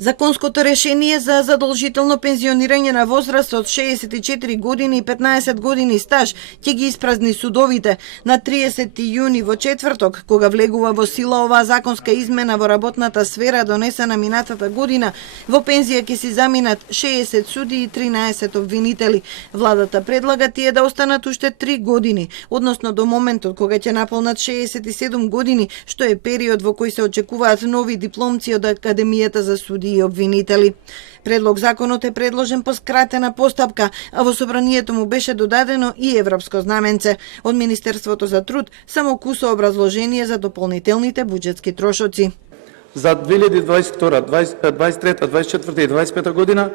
Законското решение за задолжително пензионирање на возраст од 64 години и 15 години стаж ќе ги испразни судовите. На 30 јуни во четврток, кога влегува во сила оваа законска измена во работната сфера донесена минатата година, во пензија ќе се заминат 60 суди и 13 обвинители. Владата предлага тие да останат уште 3 години, односно до моментот кога ќе наполнат 67 години, што е период во кој се очекуваат нови дипломци од Академијата за суди и обвинители. Предлог законот е предложен по скратена постапка, а во собранието му беше додадено и европско знаменце. Од Министерството за труд само кусо образложение за дополнителните буџетски трошоци. За 2022, 2023, 2024 и 2025 година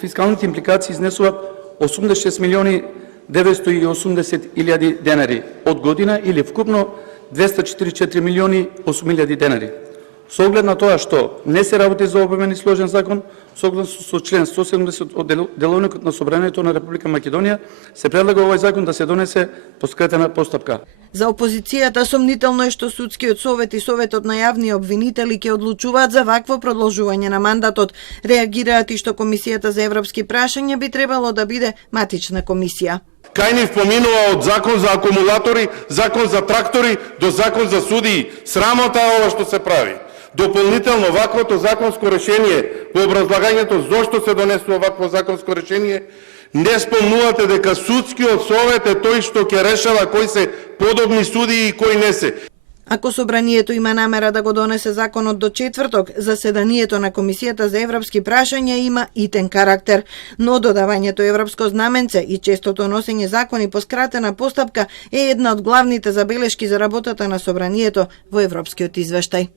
фискалните импликации изнесуваат 86 милиони 980 илјади денари од година или вкупно 244 милиони 8 илјади денари. Со оглед на тоа што не се работи за обемен и сложен закон, согласно со член 170 од Деловникот на Собранието на Република Македонија, се предлага овој закон да се донесе по скратена постапка. За опозицијата сомнително е што судскиот совет и советот на јавни обвинители ќе одлучуваат за вакво продолжување на мандатот. Реагираат и што Комисијата за европски прашања би требало да биде матична комисија. Кај ни поминува од закон за акумулатори, закон за трактори до закон за судии. Срамота е ова што се прави. Дополнително ваквото законско решение по образлагањето зошто се донесува вакво законско решение, не спомнувате дека судскиот совет е тој што ќе решава кои се подобни судии и кои не се. Ако собранието има намера да го донесе законот до четврток, заседанието на Комисијата за европски прашања има итен карактер, но додавањето европско знаменце и честото носење закони по скратена постапка е една од главните забелешки за работата на собранието во европскиот извештај.